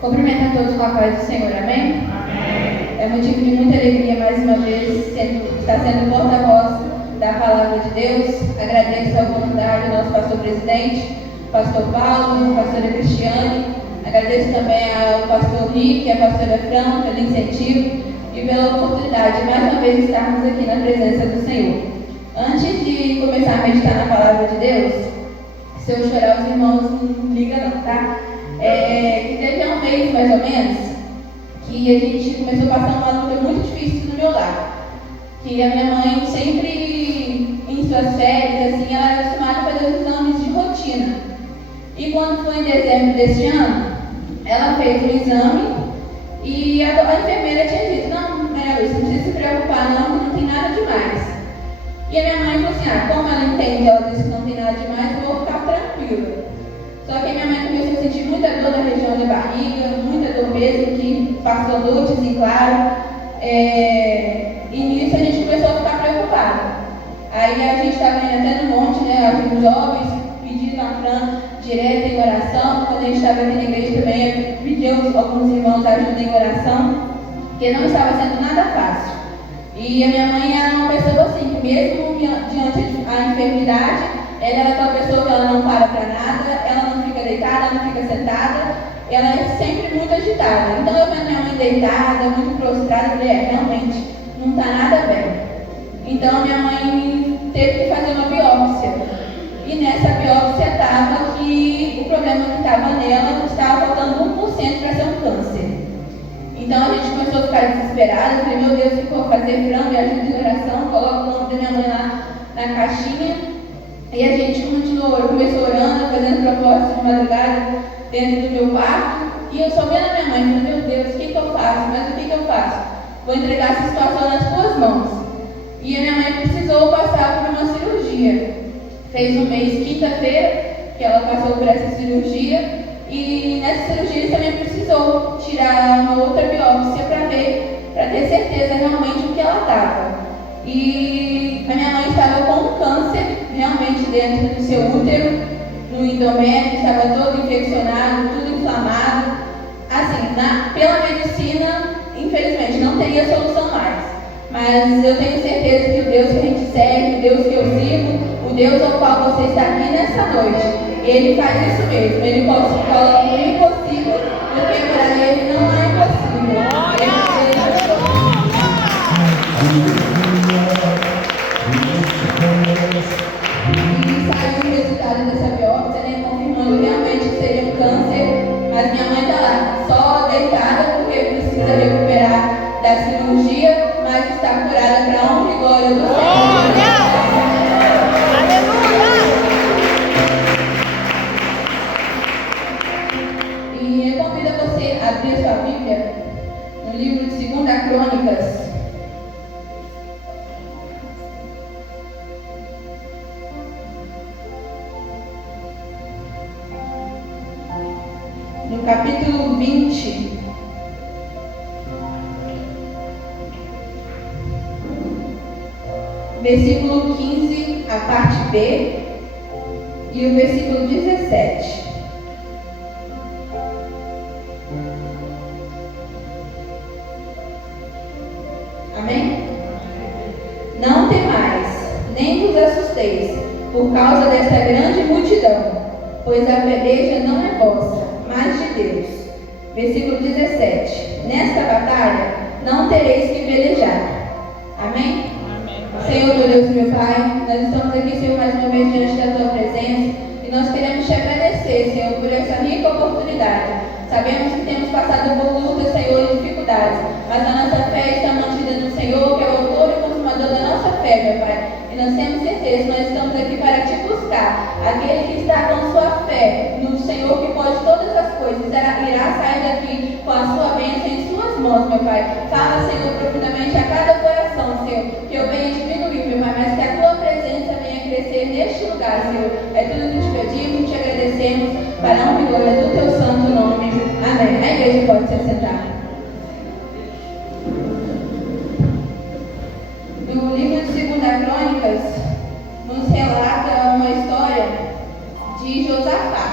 Cumprimento a todos com a paz do Senhor, amém? Amém. É motivo de muita alegria mais uma vez estar sendo porta-voz da palavra de Deus. Agradeço a oportunidade do nosso pastor presidente, pastor Paulo, pastora Cristiane. Agradeço também ao pastor Rick e à pastora Fran pelo incentivo e pela oportunidade de mais uma vez estarmos aqui na presença do Senhor. Antes de começar a meditar na palavra de Deus, se eu chorar, os irmãos não ligam não, tá? Teve um mês mais ou menos que a gente começou a passar uma luta muito difícil no meu lar. Que a minha mãe sempre, em suas férias, assim, ela era acostumada a fazer os exames de rotina. E quando foi em dezembro deste ano, ela fez o exame e a enfermeira tinha dito: não, Lúcia, não precisa se preocupar não, que não tem nada demais. E a minha mãe falou assim: como ela entende, ela disse que não tem nada demais, eu vou ficar tranquila. Só que a minha mãe começou a sentir muita dor na região da barriga, muita dor mesmo, que passou noites em claro. E nisso a gente começou a ficar preocupada. Aí a gente estava indo até no monte, né, os jovens, pedindo a Fran direto em oração. Quando a gente estava aqui na igreja também, pediu alguns irmãos ajuda em oração, porque não estava sendo nada fácil. E a minha mãe era uma pessoa assim, que mesmo diante da enfermidade, ela é aquela pessoa que ela não para para nada, ela não fica deitada, ela não fica sentada, ela é sempre muito agitada. Então eu vendo minha mãe deitada, muito prostrada, eu falei: realmente, não está nada bem. Então minha mãe teve que fazer uma biópsia. E nessa biópsia estava que o problema que estava nela estava faltando 1% para ser um câncer. Então a gente começou a ficar desesperada. Eu falei: meu Deus, o que eu vou fazer? Fran, me ajuda em oração, coloca o nome da minha mãe lá na caixinha. E a gente começou orando, fazendo propósitos de madrugada dentro do meu quarto. E eu só vendo a minha mãe, falei: meu Deus, o que eu faço? Mas o que eu faço? Vou entregar essa situação nas tuas mãos. E a minha mãe precisou passar por uma cirurgia. Fez um mês, quinta-feira, que ela passou por essa cirurgia. E nessa cirurgia ele também precisou tirar uma outra biópsia para ter certeza realmente o que ela estava. E a minha mãe estava com um câncer realmente dentro do seu útero, no endométrio, estava todo infeccionado, tudo inflamado. Assim, pela medicina, infelizmente, não teria solução mais. Mas eu tenho certeza que o Deus que a gente serve, o Deus que eu sirvo, o Deus ao qual você está aqui nessa noite, Ele faz isso mesmo. Ele coloca o impossível, porque para Ele não há impossível. E saiu o resultado dessa biópsia, né, confirmando realmente que seria um câncer. Mas minha mãe está lá, só deitada, porque precisa recuperar da cirurgia, mas está curada para a honra e glória do Senhor. E eu convido a você a abrir a sua Bíblia no livro de 2 Crônicas. No capítulo 20. Versículo 15, a parte B, e o versículo 17. Amém? Não temais, nem vos assusteis, por causa desta grande multidão, pois a peleja não é vossa, mas de Deus. Versículo 17. Nesta batalha não tereis que pelejar. Amém? Senhor, meu Deus, meu Pai, nós estamos aqui, Senhor, mais uma vez diante da Tua presença e nós queremos Te agradecer, Senhor, por essa rica oportunidade. Sabemos que temos passado por lutas, Senhor, e dificuldades, mas a nossa fé está mantida no Senhor, que é o autor e consumador da nossa fé, meu Pai. E nós temos certeza, nós estamos aqui para Te buscar. Aquele que está com sua fé no Senhor, que pode todas as coisas, irá sair daqui com a sua bênção em suas mãos, meu Pai. Fala, Senhor, profundamente a cada coração, Senhor, que eu venha diminuir, meu Pai, mas que a Tua presença venha crescer neste lugar, Senhor. É tudo que te pedimos, te agradecemos, para a honra e glória do Teu santo nome. Amém. A igreja pode se sentar. No livro de 2 Crônicas, nos relata uma história de Josafá.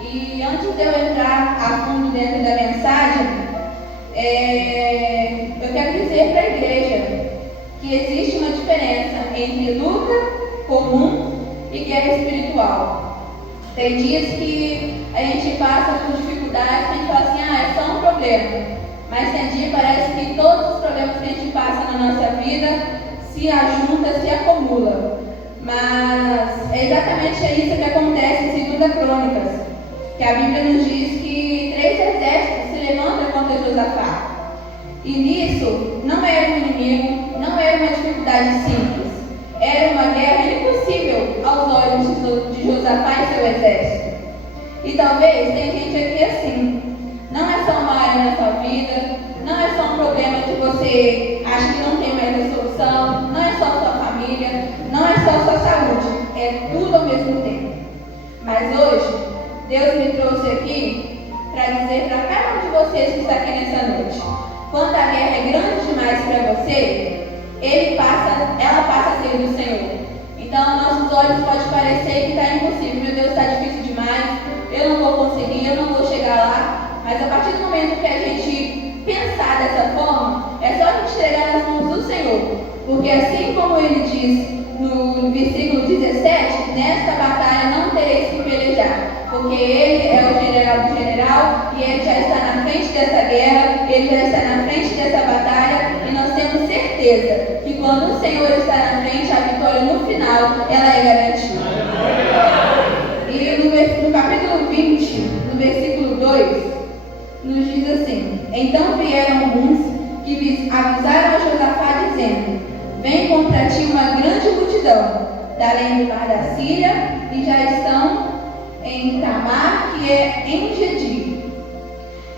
E E antes de eu entrar a fundo dentro da mensagem, eu quero dizer para a igreja que existe uma diferença entre luta comum e guerra espiritual. Tem dias que a gente passa por dificuldades, que a gente fala assim, é só um problema. Mas tem dia que parece que todos os problemas que a gente passa na nossa vida se ajuntam, se acumulam. Mas é exatamente isso que acontece em 2 Crônicas, que a Bíblia nos diz que 3 exércitos se levantam contra Josafá. E nisso não era um inimigo, não era uma dificuldade simples. Era uma guerra impossível aos olhos de Josafá e seu exército. E talvez tem gente aqui assim. Não é só uma área na sua vida, não é só um problema que você acha que não tem mais solução, não é só sua família, não é só sua saúde, é tudo ao mesmo tempo. Mas hoje, Deus me trouxe aqui para dizer para cada um de vocês que está aqui nessa noite, quando a guerra é grande demais para você, ela passa a ser do Senhor. Então, nossos olhos podem parecer que está impossível, meu Deus, está difícil demais, eu não vou conseguir, eu não vou chegar lá. Mas a partir do momento que a gente pensar dessa forma, é só a gente entregar nas mãos do Senhor. Porque assim como ele diz no versículo 17, nesta batalha não tereis que pelejar. Porque ele é o general do general e ele já está na frente dessa guerra, ele já está na frente dessa batalha. E nós temos certeza que quando o Senhor está na frente, a vitória no final, ela é garantida. E no capítulo 20, no versículo 2, nos diz assim: então vieram alguns que avisaram a Josafá dizendo: vem contra ti uma grande multidão da além do mar da Síria e já estão em Tamar, que é em Gedi.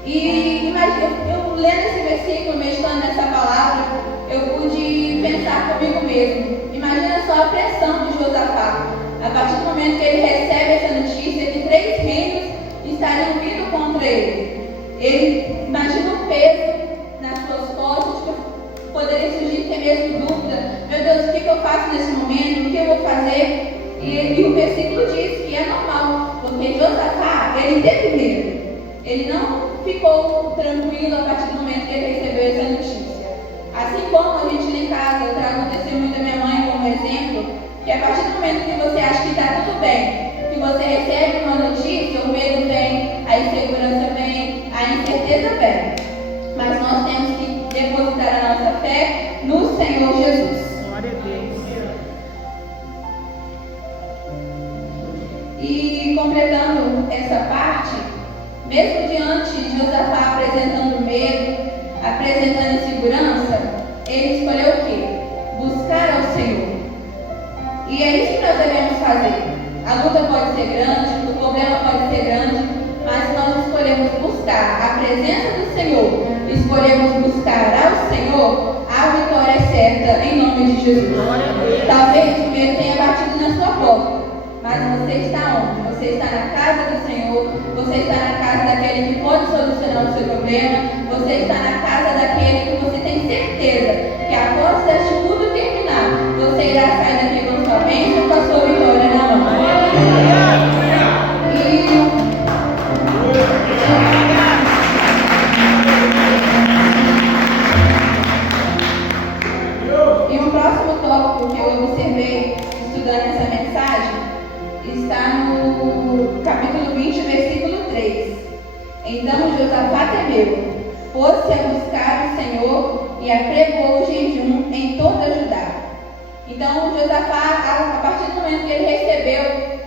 E imagina, eu lendo esse versículo, meditando nessa palavra, eu pude pensar comigo mesmo. Imagina só a pressão de Josafá. A partir do momento que ele recebe essa notícia que 3 reinos estariam vindo contra ele. Ele imagina o peso nas suas costas, poderia surgir até mesmo dúvida: meu Deus, o que eu faço nesse momento? O que eu vou fazer? E o versículo diz que é normal, porque Josafá, ele teve medo. Ele não ficou tranquilo a partir do momento que ele recebeu essa notícia. Assim como a gente lá em casa, eu trago o testemunho da minha mãe como exemplo, que a partir do momento que você acha que está tudo bem, que você recebe uma notícia, o medo vem, a insegurança vem, a incerteza vem. Mas nós temos que depositar a nossa fé no Senhor Jesus. Glória a Deus. E completando essa parte, mesmo diante de Josafá apresentando medo, apresentando insegurança, ele escolheu o quê? Buscar ao Senhor. E é isso que nós devemos fazer. A luta pode ser grande, o problema pode ser grande, mas se nós escolhemos buscar a presença do Senhor, escolhemos buscar ao Senhor, a vitória é certa em nome de Jesus. Talvez o medo tenha batido na sua porta, mas você está onde? Você está na casa do Senhor, você está na casa daquele que pode solucionar o seu problema, você está na casa daquele que você tem certeza que após este tudo terminar, você irá sair daqui com sua bênção, com a sua vitória na mão. E o próximo tópico que eu observei estudando essa mensagem está no capítulo 20, versículo 3. Então Josafá temeu, pôs-se a buscar o Senhor e apregou o jejum em toda Judá. Então Josafá, a partir do momento que ele recebeu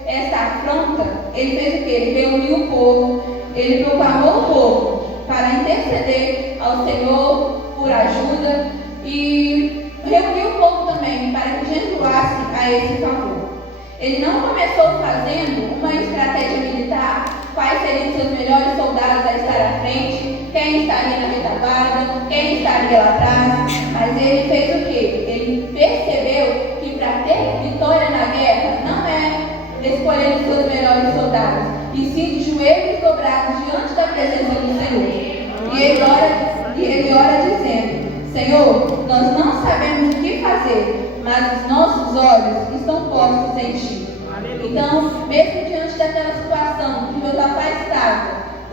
essa afronta, ele fez o quê? Ele reuniu o povo, ele proclamou o povo para interceder ao Senhor por ajuda e reuniu o povo também para que jejuasse a esse favor. Ele não começou fazendo uma estratégia militar, quais seriam seus melhores soldados a estar à frente, quem estaria na retaguarda, quem estaria lá atrás, mas ele fez o quê? Ele percebeu que para ter vitória na guerra não é escolhendo seus melhores soldados, e sim de joelhos dobrados diante da presença do Senhor. E ele ora dizendo: Senhor, nós não sabemos o que fazer, mas os nossos olhos estão postos em Ti. Então, mesmo diante daquela situação que Josafá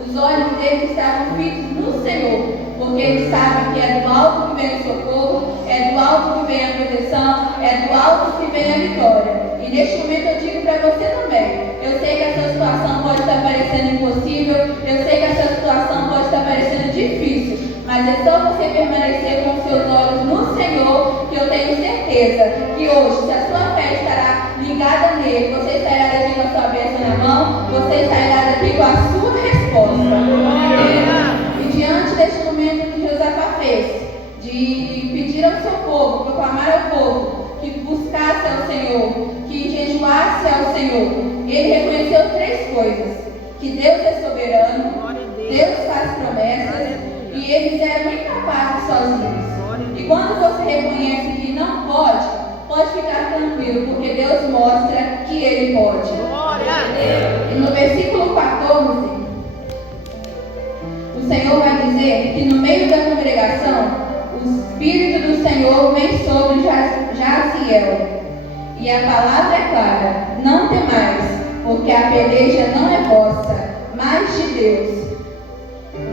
Os olhos deles estavam fitos no Senhor, porque eles sabem que é do alto que vem o socorro, é do alto que vem a proteção, é do alto que vem a vitória. E neste momento eu digo para você também, eu sei que essa situação pode estar parecendo impossível, eu sei que essa situação pode estar parecendo difícil, mas é só você permanecer com os seus olhos no Senhor, que eu tenho certeza que hoje, se a sua fé estará ligada nele, você sairá daqui com a sua bênção na mão, você sairá daqui com a sua resposta. E diante deste momento que Josafá fez, de pedir ao seu povo, proclamar ao povo, que buscasse ao Senhor, que jejuasse ao Senhor, ele reconheceu três coisas: que Deus é soberano, Deus faz promessas e eles eram incapazes sozinhos. E quando você reconhece que não pode ficar tranquilo, porque Deus mostra que Ele pode. E no versículo 14, o Senhor vai dizer que no meio da congregação, o Espírito do Senhor vem sobre Jaziel. E a palavra é clara: não temais, porque a peleja não é vossa, mas de Deus.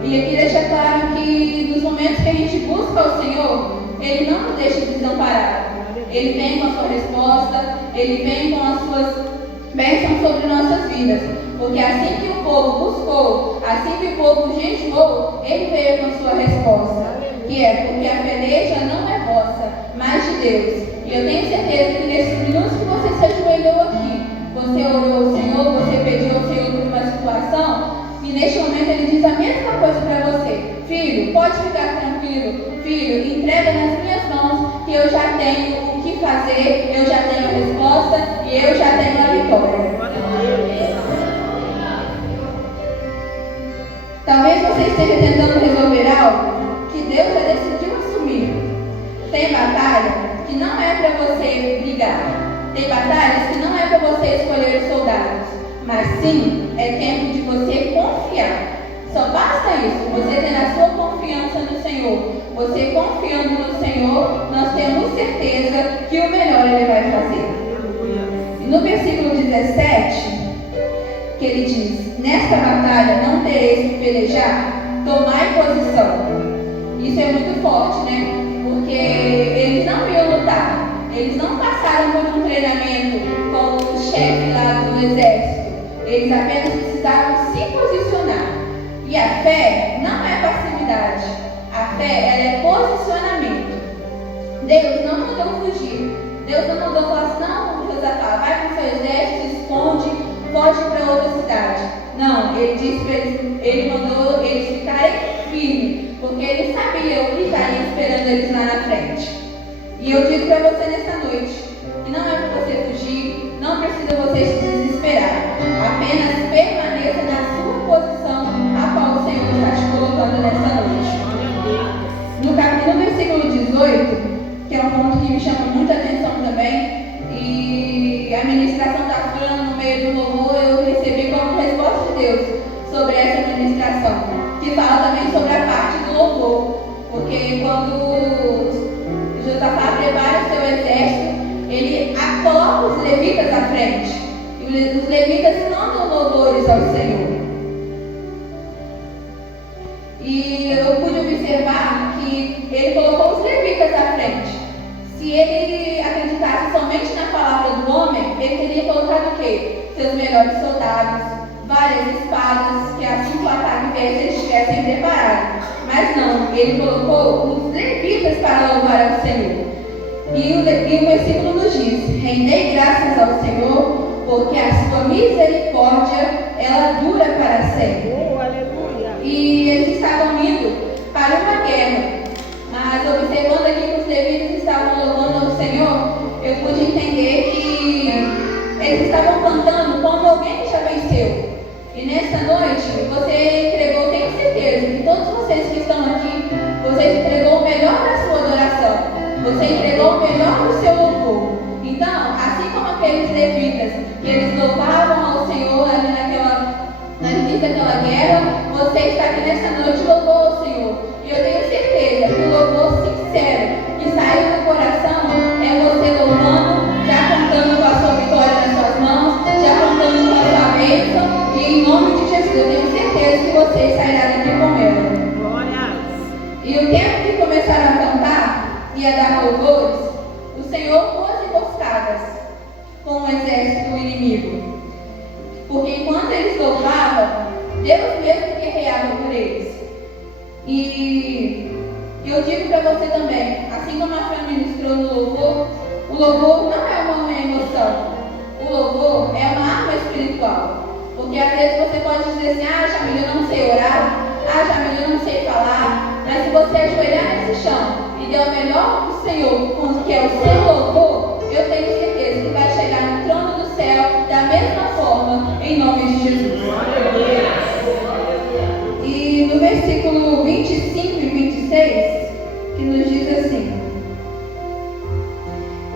E aqui deixa claro que nos momentos que a gente busca o Senhor, Ele não nos deixa desamparado. Ele vem com a sua resposta, Ele vem com as suas bênçãos sobre nossas vidas. Porque assim que o povo buscou, assim que o povo jejuou, Ele veio com a sua resposta. Que é: porque a peleja não é vossa, mas de Deus. E eu tenho certeza que nesses minutos que você se ajoelhou aqui, você orou ao Senhor, você pediu ao Senhor por uma situação, e neste momento Ele diz a mesma coisa para você: filho, pode ficar tranquilo, filho, entrega nas minhas mãos, que eu já tenho o que fazer, eu já tenho a resposta e eu já tenho a vitória. Talvez você esteja tentando resolver algo que Deus já decidiu assumir. Tem batalha que não é para você brigar. Tem batalhas que não é para você escolher os soldados, mas sim é tempo de você confiar. Só basta isso, você ter a sua confiança no Senhor. Você confiando no Senhor, nós temos certeza que o melhor Ele vai fazer. E no versículo 17, que ele diz: nesta batalha não tereis que pelejar, tomai posição. Isso é muito forte, né? Porque eles não iam lutar. Eles não passaram por um treinamento com o chefe lá do exército. Eles apenas precisavam se posicionar. E a fé não é passividade. A fé, ela é posicionamento. Deus não mandou fugir. Deus não mandou falar assim: não, Josafá, vai com o seu exército, se esconde, foge para outra cidade. Não, ele disse para eles, ele mandou eles ficarem firmes, porque ele sabia o que estaria esperando eles lá na frente. E eu digo para você nessa noite, que não é para você fugir, não precisa você se desesperar. Apenas permaneça na sua posição, a qual o Senhor está te colocando nessa noite. No versículo 18, que é um ponto que me chama muita atenção também, e a ministração da Fran no meio do louvor, eu recebi como resposta de Deus sobre essa ministração, que fala também sobre a parte do louvor, porque quando Josafá prepara o seu exército, ele coloca os levitas à frente, e os levitas cantam louvores ao Senhor. E eu pude observar que ele colocou os levitas à frente. Se ele acreditasse somente na palavra do homem, ele teria colocado o quê? Seus melhores soldados, várias espadas, que assim que o ataque viesse, eles estivessem preparados. Mas não, ele colocou os levitas para louvar ao Senhor. E o versículo nos diz: rendei graças ao Senhor, porque a sua misericórdia, ela dura para sempre. E eles estavam indo para uma guerra. Mas observando aqui que os levitas estavam louvando ao Senhor, eu pude entender que eles estavam cantando como alguém que já venceu. E nessa noite, você entregou, tenho certeza, que todos vocês que estão aqui, você entregou o melhor da sua adoração. Você entregou o melhor do seu louvor. Então, assim como aqueles levitas, que eles louvavam ao Senhor ali no início daquela guerra, você está aqui nessa noite e louvou ao Senhor. E eu tenho certeza que o louvor sincero que saiu do coração é você louvando, já contando com a sua vitória nas suas mãos, já contando com a sua bênção. E em nome de Jesus, eu tenho certeza certeza que você sairá daqui com ela. E o tempo que começaram a cantar e a dar louvores, o Senhor pôs emboscadas com o exército do inimigo. Porque enquanto eles louvavam, Deus mesmo guerreava por eles. E eu digo para você também, assim como a Fran ministrou no louvor, o louvor não é uma emoção. O louvor é uma arma espiritual. Porque às vezes você pode dizer assim, Jamila, eu não sei orar, Jamila, eu não sei falar. Mas se você ajoelhar nesse chão e der o melhor do Senhor, que é o seu louvor, eu tenho certeza que vai chegar no trono do céu da mesma forma, em nome de Jesus. E no versículo 25 e 26, que nos diz assim: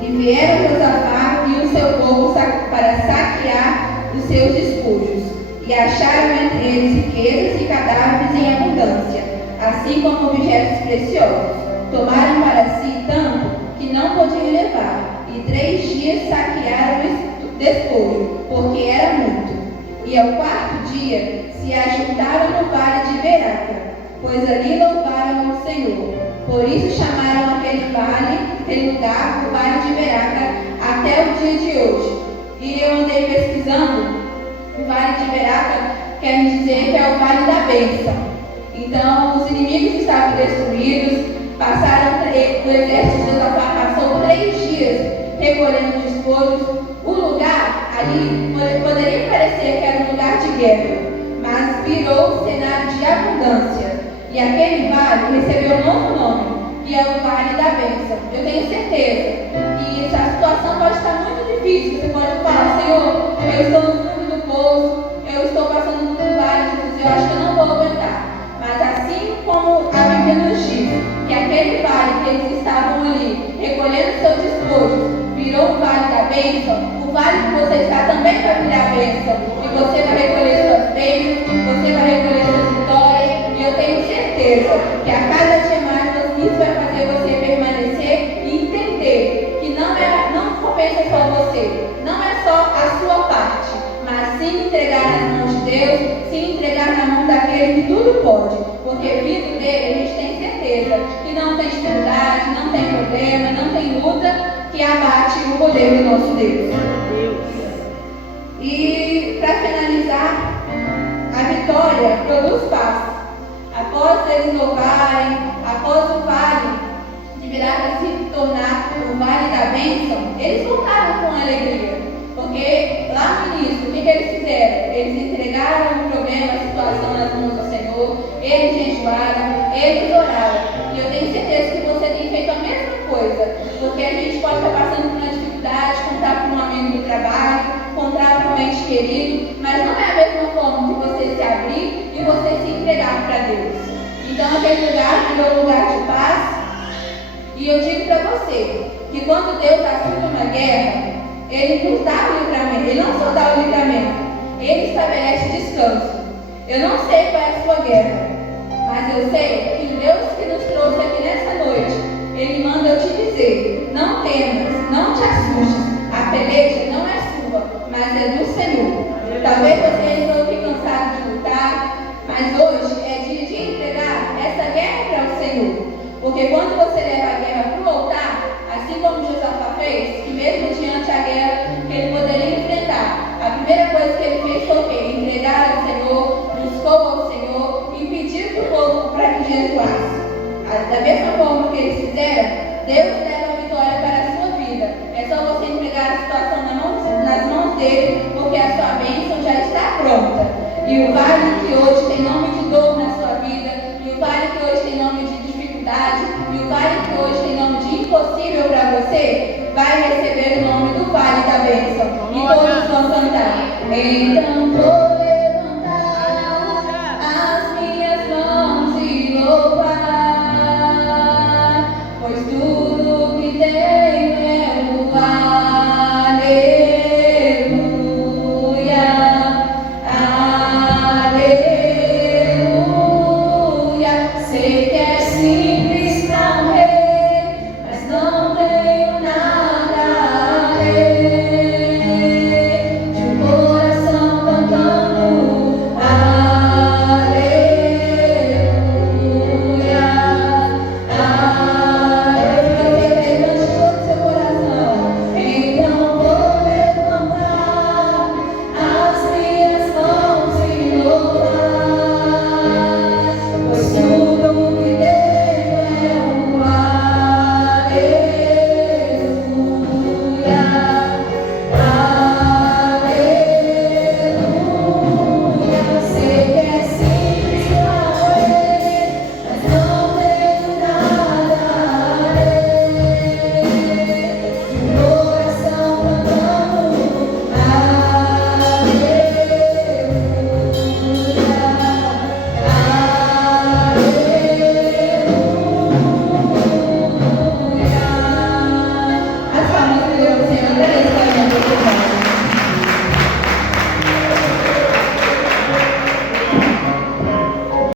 E vieram Josafá e o seu povo para saquear os seus despojos, e acharam entre eles riquezas e cadáveres em abundância, assim como objetos preciosos. Tomaram para si tanto que não podiam levar, e 3 dias saquearam o despojo, porque era muito. E ao 4º dia se ajuntaram no vale de Beraca, pois ali louvaram o Senhor. Por isso chamaram aquele lugar, o Vale de Beraca, até o dia de hoje. E eu andei pesquisando, o Vale de Beraca quer dizer que é o Vale da Bênção. Então, os inimigos estavam destruídos, o exército de Josafá passou 3 dias recolhendo despojos. O lugar ali poderia parecer que era um lugar de guerra, mas virou cenário de abundância. E aquele vale recebeu um novo nome, que é o Vale da Bênção. Eu tenho certeza que essa situação pode estar muito difícil. Você pode falar, Senhor, eu estou no fundo do poço, eu estou passando por um vale, Jesus, eu acho que eu não vou aguentar. Mas assim como a Bíblia nos diz, que aquele vale que eles estavam ali, recolhendo seus despojos, virou o Vale da Bênção, o vale que você está também vai virar bênção. E você vai recolher suas bênçãos, você vai recolher suas vitórias. E eu tenho certeza que a cada dia mais isso vai fazer você permanecer e entender que não compensa só você, não é só a sua parte, mas se entregar nas mãos de Deus, se entregar na mão daquele que tudo pode, porque vindo dele a gente tem certeza que não tem dificuldade, não tem problema, não tem luta que abate o poder do nosso Deus. E para finalizar, a vitória produz paz. Após eles louvarem, após o vale de Beraca se tornar o Vale da Bênção, eles voltaram com alegria. Porque lá no início, o que eles fizeram? Eles entregaram o problema, a situação nas mãos do Senhor, eles jejuaram, eles oraram. E eu tenho certeza que você tem feito a mesma coisa. Porque a gente pode estar passando por uma dificuldade, contar com um amigo do trabalho, contar com um ente querido, mas não é a mesma forma de você se abrir e você se entregar para Deus. Então aquele lugar virou um lugar de paz. E eu digo para você que quando Deus assume uma guerra, Ele nos dá o livramento. Ele não só dá o livramento, Ele estabelece descanso. Eu não sei qual é a sua guerra, mas eu sei que o Deus que nos trouxe aqui nessa noite, Ele manda eu te dizer: não temas, não te assustes, a peleja não é sua, mas é do Senhor. Talvez você entrou aqui cansado de lutar, mas hoje é dia de entregar essa guerra para o Senhor. Porque quando você leva a guerra para o altar, assim como Josafá fez, que mesmo diante da guerra que ele poderia enfrentar, a primeira coisa que ele fez foi o quê? Entregar ao Senhor, buscou ao Senhor e pediu para o povo para que jejuasse. Da mesma forma que eles fizeram, Deus leva a vitória para a sua vida. É só você entregar a situação nas mãos dele, porque a sua bênção já está pronta. E o vale